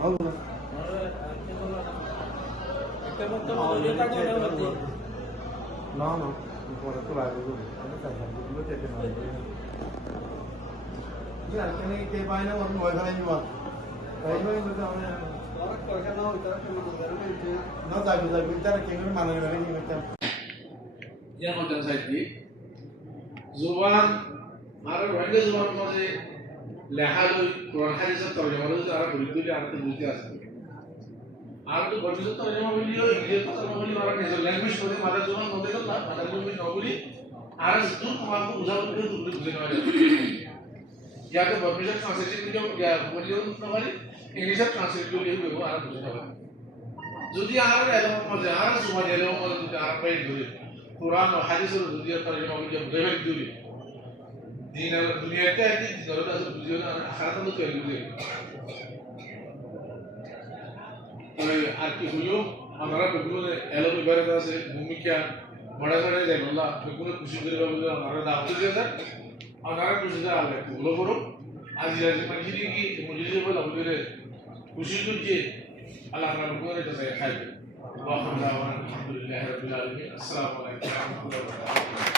No, no, por eso la hago. Ya, que vaina con nueva de nueva. Ahí no hay nada. No, da vida que me mandan a ver ni me tem. Ya no te sabes ti. जुबान आरो रंगे जुबान माजे लेहालो कुरान हादिस तर्जुमा रो आरो बुद्धि आरो बुद्धि আছে আর তো ভবিষ্যৎ তর্জমা বলিও ইংরেজি তর্জমা বলি আর নিজের ল্যাঙ্গুয়েজ করে মাদার জবান মধ্যে না মাদার ল্যাঙ্গুয়েজ না বলি আর দুটো তোমাকে বুঝাবো করে দুটো বুঝে নেওয়া যাবে ইয়া তো ভবিষ্যৎ ট্রান্সলেশন ভিডিও ইয়া বলিও না বলি ইংলিশ ট্রান্সলেট করে দিব আর বুঝে নেওয়া যদি আর এলো মজা আর সুমা এলো মজা যদি আর পাই ধরে কোরআন ও হাদিসের যদি তর্জমা বলি বুঝাবে দিবি দিন আর দুনিয়াতে আছে জরুরত আছে বুঝিও না আখারাত তো তৈরি বুঝে আর কি হলো আমরা বেগুন এলো বিবারে আছে ভূমিকা বড় বড় যায় বললা বেগুন খুশি করে বললা আমরা দাও দিয়ে স্যার আমরা খুশি যা আলে বলো করো আজ আজ মানে কি মুজিবে বলা বলে খুশি করছে আল্লাহ আমরা করে তো খাইবে আলহামদুলিল্লাহ রাব্বিল আলামিন আসসালামু আলাইকুম ওয়া রাহমাতুল্লাহি ওয়া বারাকাতুহু